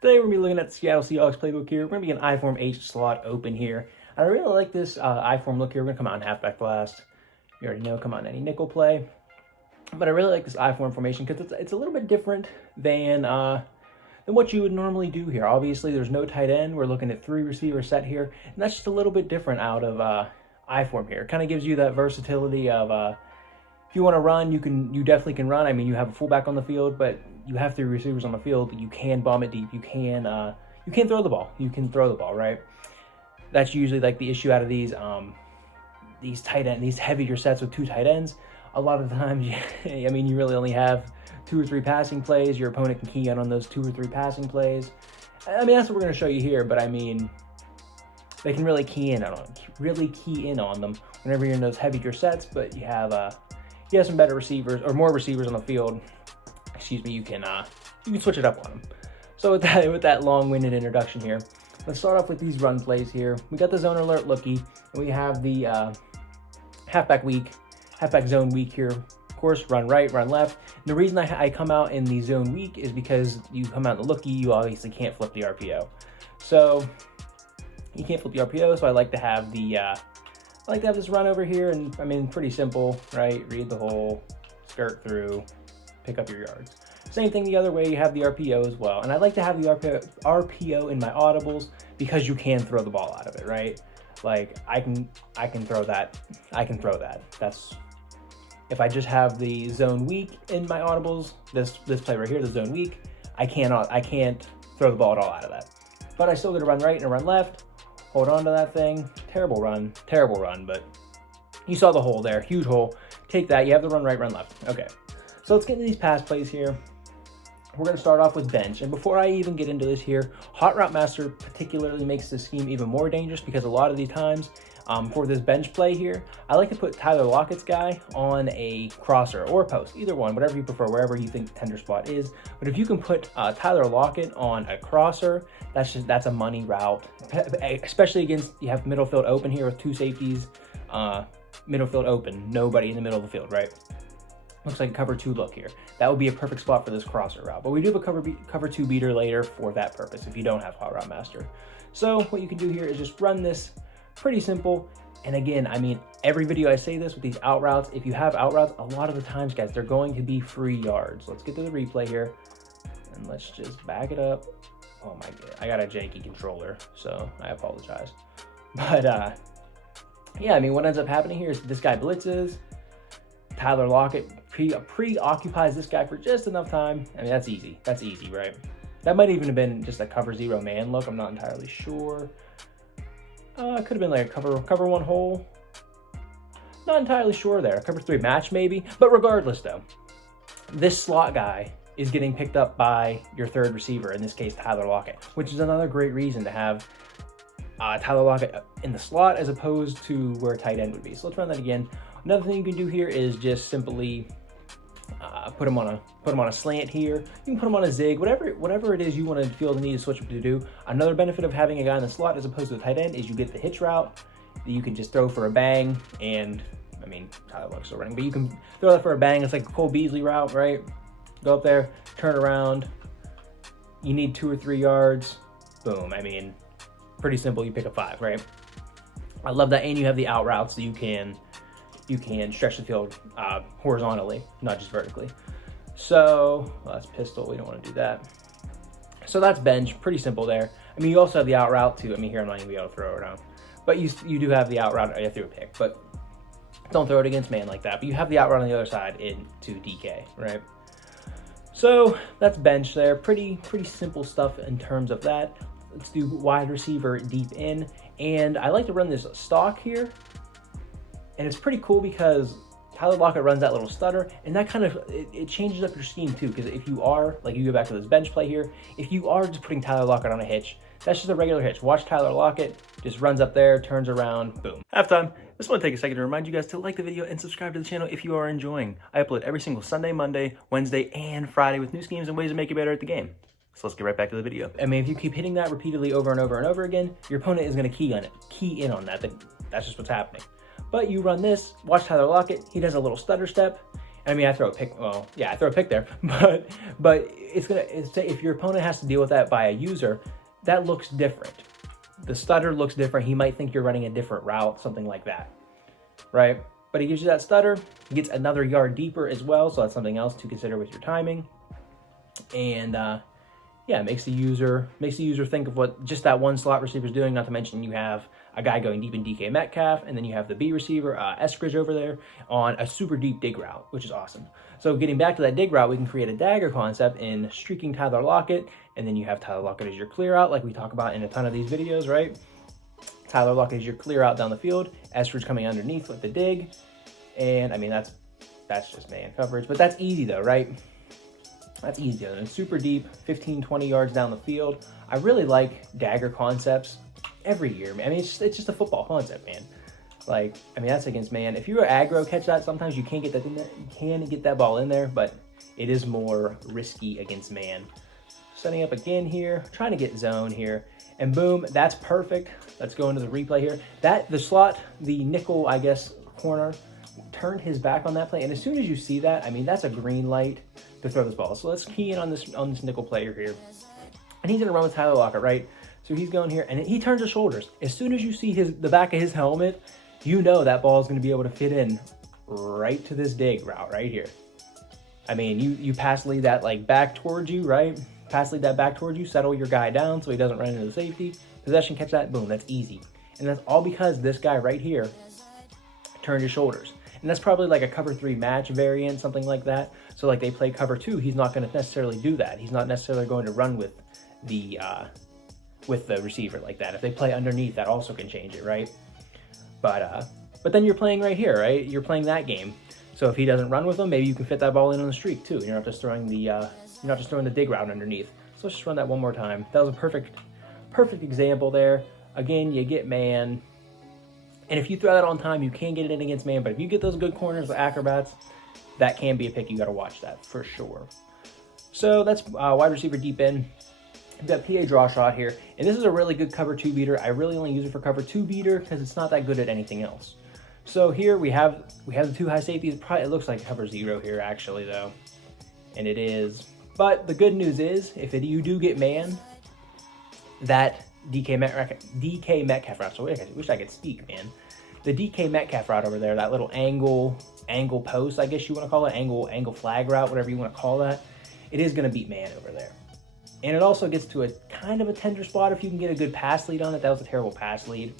Today we're going to be looking at the Seattle Seahawks playbook here. We're going to be an I-form H slot open here. And I really like this I-form look here. We're going to come out in halfback blast. You already know, come on, any nickel play. But I really like this I-form formation because it's a little bit different than what you would normally do here. Obviously, there's no tight end. We're looking at 3 receiver set here. And that's just a little bit different out of I-form here. It kind of gives you that versatility of if you want to run, you definitely can run. I mean, you have a fullback on the field, but you have 3 receivers on the field. You can bomb it deep. You can throw the ball. You can throw the ball, right? That's usually like the issue out of these tight end, these heavier sets with 2 tight ends. A lot of the times, I mean, you really only have 2 or 3 passing plays. Your opponent can key in on those 2 or 3 passing plays. I mean, that's what we're going to show you here. But I mean, they can really key in on them whenever you're in those heavier sets. But you have some better receivers or more receivers on the field. Excuse me. You can switch it up on them. So with that long-winded introduction here, let's start off with these run plays here. We got the zone alert looky, and we have the halfback zone weak here. Of course, run right, run left. And the reason I come out in the zone weak is because you come out in the looky, you obviously can't flip the RPO. So you can't flip the RPO, so I like to have this run over here, and I mean, pretty simple, right? Read the hole, skirt through, pick up your yards. Same thing the other way, you have the RPO as well. And I like to have the RPO in my audibles because you can throw the ball out of it, right? Like I can throw that. That's if I just have the zone weak in my audibles, this play right here, the zone weak, I can't throw the ball at all out of that. But I still get a run right and a run left. Hold on to that thing. Terrible run, but you saw the hole there, huge hole. Take that, you have the run right, run left. Okay, so let's get into these pass plays here. We're going to start off with bench. And before I even get into this here, Hot Route Master particularly makes this scheme even more dangerous because a lot of these times for this bench play here, I like to put Tyler Lockett's guy on a crosser or a post, either one, whatever you prefer, wherever you think the tender spot is. But if you can put Tyler Lockett on a crosser, that's a money route, especially against, you have middle field open here with 2 safeties, middle field open, nobody in the middle of the field, right? Looks like a cover 2 look here. That would be a perfect spot for this crosser route. But we do have a cover 2 beater later for that purpose if you don't have Hot Route Master. So what you can do here is just run this pretty simple. And again, I mean, every video I say this with these out routes, if you have out routes, a lot of the times, guys, they're going to be free yards. Let's get to the replay here. And let's just back it up. Oh my God, I got a janky controller, so I apologize. But yeah, I mean, what ends up happening here is this guy blitzes. Tyler Lockett preoccupies this guy for just enough time. I mean, that's easy. That's easy, right? That might even have been just a cover 0 man look. I'm not entirely sure. It could have been like a cover 1 hole. Not entirely sure there. Cover 3 match maybe. But regardless though, this slot guy is getting picked up by your 3rd receiver, in this case Tyler Lockett, which is another great reason to have Tyler Lockett in the slot as opposed to where tight end would be. So let's run that again. Another thing you can do here is just simply put him on a slant here. You can put him on a zig, whatever it is you want to feel the need to switch to do. Another benefit of having a guy in the slot as opposed to a tight end is you get the hitch route that you can just throw for a bang. And I mean, Tyler Lockett's still running, but you can throw that for a bang. It's like a Cole Beasley route, right? Go up there, turn around. You need 2 or 3 yards. Boom. I mean, pretty simple. You pick up 5, right? I love that. And you have the out routes so you can stretch the field horizontally, not just vertically. So, well, that's pistol. We don't want to do that. So that's bench. Pretty simple there. I mean, you also have the out route too. I mean, here I'm not even going to be able to throw it around. But you do have the out route. You have to pick. But don't throw it against man like that. But you have the out route on the other side into DK, right? So that's bench there. Pretty simple stuff in terms of that. Let's do wide receiver deep in. And I like to run this stock here. And it's pretty cool because Tyler Lockett runs that little stutter, and that kind of, it changes up your scheme too, because if you are, like you go back to this bench play here, if you are just putting Tyler Lockett on a hitch, that's just a regular hitch. Watch Tyler Lockett, just runs up there, turns around, boom. Halftime. Just want to take a second to remind you guys to like the video and subscribe to the channel if you are enjoying. I upload every single Sunday, Monday, Wednesday, and Friday with new schemes and ways to make you better at the game. So let's get right back to the video. I mean, if you keep hitting that repeatedly over and over and over again, your opponent is going to key in on that. That's just what's happening. But you run this, watch Tyler Lockett, he does a little stutter step, I mean, I throw a pick. Well, yeah, I throw a pick there, but if your opponent has to deal with that by a user, that looks different. The stutter looks different. He might think you're running a different route, something like that, right? But he gives you that stutter. He gets another yard deeper as well, so that's something else to consider with your timing. And yeah, it makes the user think of what just that one slot receiver is doing. Not to mention you have a guy going deep in DK Metcalf, and then you have the B receiver, Eskridge over there on a super deep dig route, which is awesome. So getting back to that dig route, we can create a dagger concept in streaking Tyler Lockett, and then you have Tyler Lockett as your clear out, like we talk about in a ton of these videos, right? Tyler Lockett is your clear out down the field, Eskridge coming underneath with the dig, and I mean, that's just man coverage, but that's easy though, right? That's easy though, and super deep, 15, 20 yards down the field. I really like dagger concepts every year, man. I mean, it's just a football concept, man. Like, I mean, that's against man. If you're aggro, catch that. Sometimes you can't get that in there. You can get that ball in there, but it is more risky against man. Setting up again here, trying to get zone here, and boom, that's perfect. Let's go into the replay here. The slot, the nickel, I guess, corner, turned his back on that play, and as soon as you see that, I mean, that's a green light to throw this ball. So let's key in on this nickel player here, and he's gonna run with Tyler Lockett, right? So he's going here, and he turns his shoulders. As soon as you see the back of his helmet, you know that ball is going to be able to fit in right to this dig route right here. I mean, you pass lead that like back towards you, right? Pass lead that back towards you, settle your guy down so he doesn't run into the safety. Possession, catch that, boom, that's easy. And that's all because this guy right here turned his shoulders. And that's probably like a cover 3 match variant, something like that. So like they play cover 2, he's not going to necessarily do that. He's not necessarily going to run with the receiver like that. If they play underneath, that also can change it, right? But then you're playing right here, right? You're playing that game. So if he doesn't run with them, maybe you can fit that ball in on the streak too. You're not just throwing the dig route underneath. So let's just run that one more time. That was a perfect example there. Again, you get man, and if you throw that on time, you can get it in against man. But if you get those good corners with acrobats, that can be a pick. You got to watch that for sure. So that's wide receiver deep in. We've got PA draw shot here, and this is a really good cover 2 beater. I really only use it for cover 2 beater because it's not that good at anything else. So here we have the 2 high safeties. It looks like cover 0 here actually though, and it is. But the good news is, if you do get man, that DK Metcalf route. So I wish I could speak, man. The DK Metcalf route over there, that little angle post, I guess you want to call it, angle flag route, whatever you want to call that. It is going to beat man over there. And it also gets to a kind of a tender spot if you can get a good pass lead on it. That was a terrible pass lead.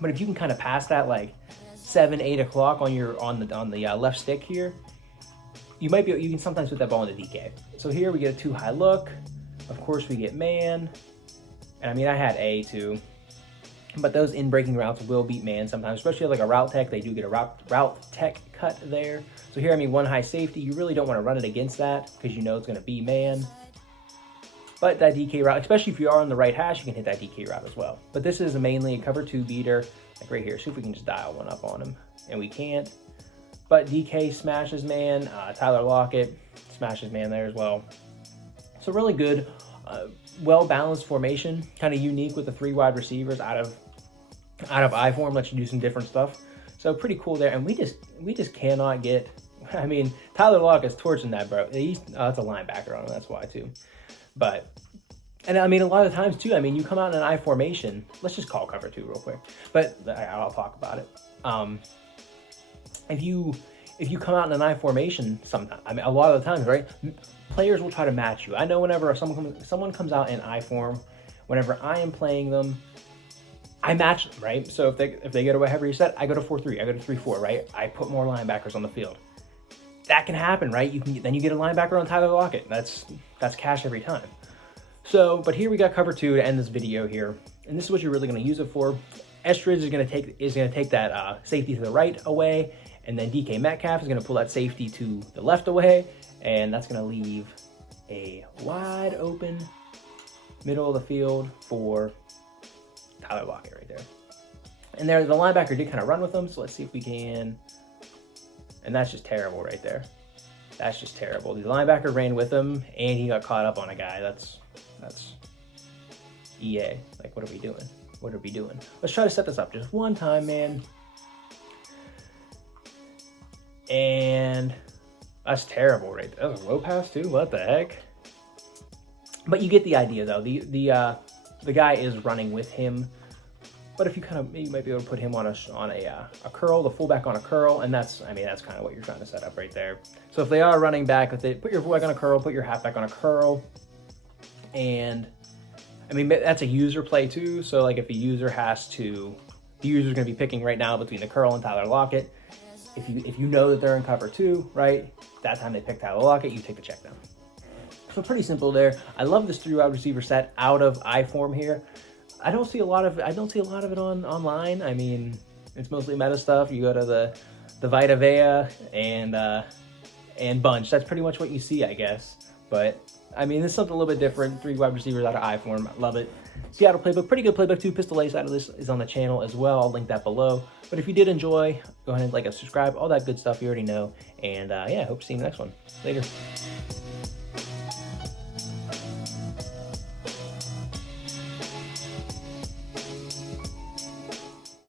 But if you can kind of pass that like 7, 8 o'clock on the left stick here, you can sometimes put that ball into DK. So here we get a 2 high look. Of course we get man. And I mean, I had A too. But those in-breaking routes will beat man sometimes, especially like a route tech. They do get a route tech cut there. So here, I mean, 1 high safety. You really don't want to run it against that because you know it's going to be man. But that DK route, especially if you are on the right hash, you can hit that DK route as well. But this is mainly a cover 2 beater, like right here. See if we can just dial one up on him. And we can't. But DK smashes man. Tyler Lockett smashes man there as well. So really good, well-balanced formation. Kind of unique with the 3 wide receivers out of I-form. Lets you do some different stuff. So pretty cool there. And we just cannot get... I mean, Tyler Lockett's torching that, bro. It's a linebacker on him. That's why, too. But, and I mean, a lot of the times too, I mean, you come out in an I formation, let's just call cover 2 real quick, but I'll talk about it. If you come out in an I formation sometimes, I mean, a lot of the times, right, players will try to match you. I know whenever someone comes out in I form, whenever I am playing them, I match them, right? So if they go to a heavy reset, I go to 4-3, I go to 3-4, right? I put more linebackers on the field. That can happen, right? Then you get a linebacker on Tyler Lockett. That's cash every time. So, but here we got cover 2 to end this video here, and this is what you're really going to use it for. Eskridge is going to take that safety to the right away, and then DK Metcalf is going to pull that safety to the left away, and that's going to leave a wide open middle of the field for Tyler Lockett right there. And there, the linebacker did kind of run with them, so let's see if we can. And that's just terrible right there. That's just terrible. The linebacker ran with him, and he got caught up on a guy. That's EA. Like, what are we doing? What are we doing? Let's try to set this up just one time, man. And That's terrible right there. That was a low pass too? What the heck? But you get the idea though. The guy is running with him. But if you you might be able to put him on a curl, the fullback on a curl, and that's kind of what you're trying to set up right there. So if they are running back with it, put your fullback on a curl, put your halfback on a curl, and I mean that's a user play too. So like if the user's going to be picking right now between the curl and Tyler Lockett. If you know that they're in cover 2, right? That time they pick Tyler Lockett, you take the check down. So pretty simple there. I love this 3 wide receiver set out of iForm here. I don't see a lot of it online. I mean, it's mostly meta stuff. You go to the Vita Vea and Bunch. That's pretty much what you see, I guess. But I mean, it's something a little bit different. 3 wide receivers out of iForm. I love it. Seattle playbook, pretty good playbook too. Pistol A side of this is on the channel as well. I'll link that below. But if you did enjoy, go ahead and like and subscribe. All that good stuff you already know. And yeah, I hope to see you in the next one. Later.